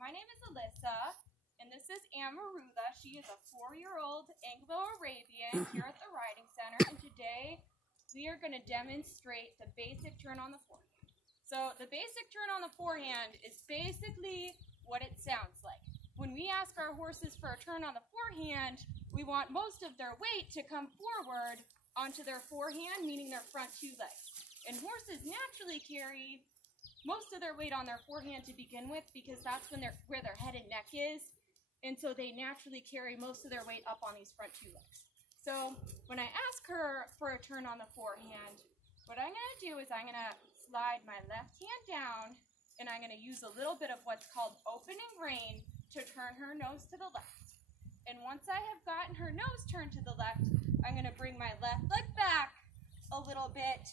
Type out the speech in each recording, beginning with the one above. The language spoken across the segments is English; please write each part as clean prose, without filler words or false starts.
My name is Alyssa, and this is Amarulla. She is a 4-year-old Anglo-Arabian here at the Riding Center, and today we are going to demonstrate the basic turn on the forehand. So the basic turn on the forehand is basically what it sounds like. When we ask our horses for a turn on the forehand, we want most of their weight to come forward onto their forehand, meaning their front 2 legs. And horses naturally carry most of their weight on their forehand to begin with because that's where their head and neck is. And so they naturally carry most of their weight up on these front 2 legs. So when I ask her for a turn on the forehand, what I'm going to do is I'm going to slide my left hand down and I'm going to use a little bit of what's called opening rein to turn her nose to the left. And once I have gotten her nose turned to the left, I'm going to bring my left leg back a little bit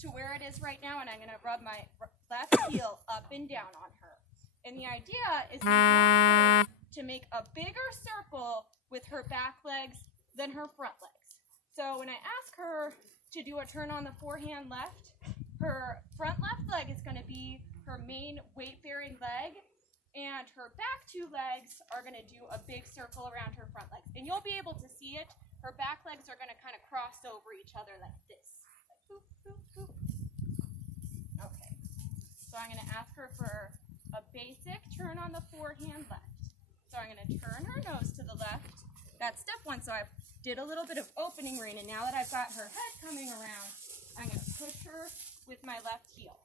to where it is right now, and I'm going to rub my left heel up and down on her. And the idea is we want her to make a bigger circle with her back legs than her front legs. So when I ask her to do a turn on the forehand left, her front left leg is going to be her main weight-bearing leg, and her back 2 legs are going to do a big circle around her front legs. And you'll be able to see it. Her back legs are going to kind of cross over each other like this. Like boop, boop, boop. Okay. So I'm going to ask her for a basic turn on the forehand left. So I'm going to turn her nose to the left. That's step 1. So I did a little bit of opening rein, and now that I've got her head coming around, I'm going to push her with my left heel.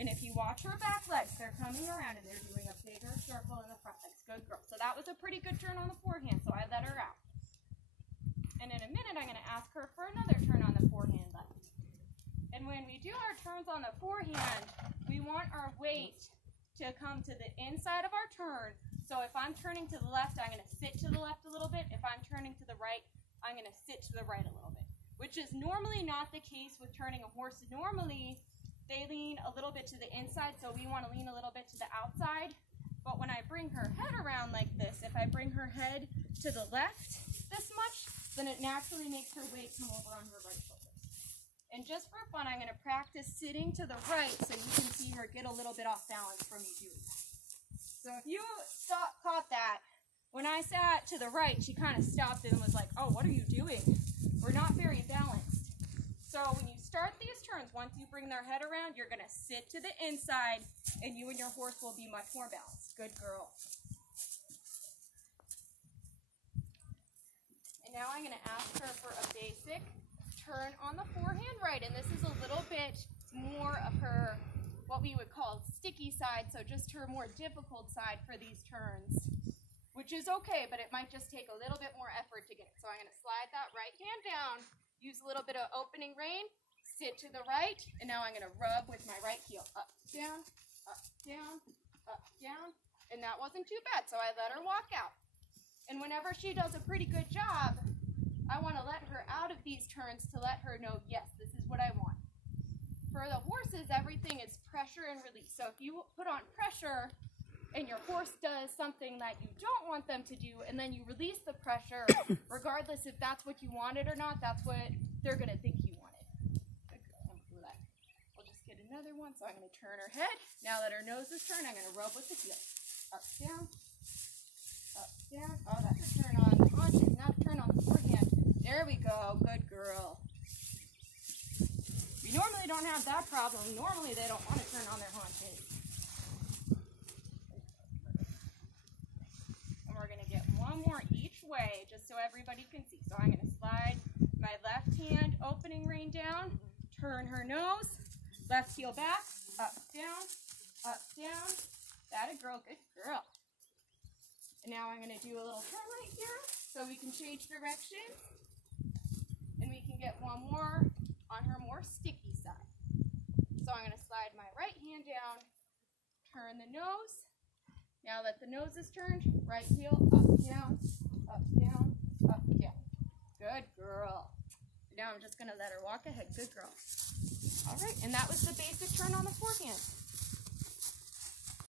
And if you watch her back legs, they're coming around and they're doing a bigger circle in the front legs. Good girl. So that was a pretty good turn on the forehand, so I let her out. And in a minute, I'm going to ask her for another turn on the forehand left. And when we do our turns on the forehand, we want our weight to come to the inside of our turn. So if I'm turning to the left, I'm going to sit to the left a little bit. If I'm turning to the right, I'm going to sit to the right a little bit, which is normally not the case with turning a horse. Normally, they lean a little bit to the inside, so we want to lean a little bit to the outside. But when I bring her head around like this, if I bring her head to the left this much, then it naturally makes her weight come over on her right shoulder. And just for fun, I'm going to practice sitting to the right so you can see her get a little bit off balance from me doing that. So if you caught that, when I sat to the right, she kind of stopped and was like, oh, what are you doing? We're not very balanced. So when you start these turns, once you bring their head around, you're going to sit to the inside, and you and your horse will be much more balanced. Good girl. And now I'm going to ask her for a basic turn on the forehand right, and this is a little bit more of her, what we would call sticky side, so just her more difficult side for these turns, which is okay, but it might just take a little bit more effort to get it. So I'm going to slide that right hand down, use a little bit of opening rein, sit to the right, and now I'm going to rub with my right heel. Up, down, up, down, up, down. And that wasn't too bad, so I let her walk out. And whenever she does a pretty good job, I want to let her out of these turns to let her know, yes, this is what I want. For the horses, everything is pressure and release. So if you put on pressure and your horse does something that you don't want them to do, and then you release the pressure, regardless if that's what you wanted or not, that's what they're going to think you wanted. Good girl. We'll just get another one. So I'm going to turn her head. Now that her nose is turned, I'm going to rub with the heel. Up, down. Up, down. Oh, that's a turn on the haunches, not a turn on the forehand. There we go. Good girl. We normally don't have that problem. Normally they don't want to turn on their haunches. And we're going to get one more each way just so everybody can see. So I'm going to slide my left hand opening rein down, turn her nose, left heel back, up, down, that a girl, good girl. And now I'm going to do a little turn right here so we can change directions. And we can get one more on her more sticky side. So I'm going to slide my right hand down, turn the nose. Now that the nose is turned, right heel, up, down, up, down, up, down. Good girl. Now I'm just going to let her walk ahead. Good girl. All right, and that was the basic turn on the forehand.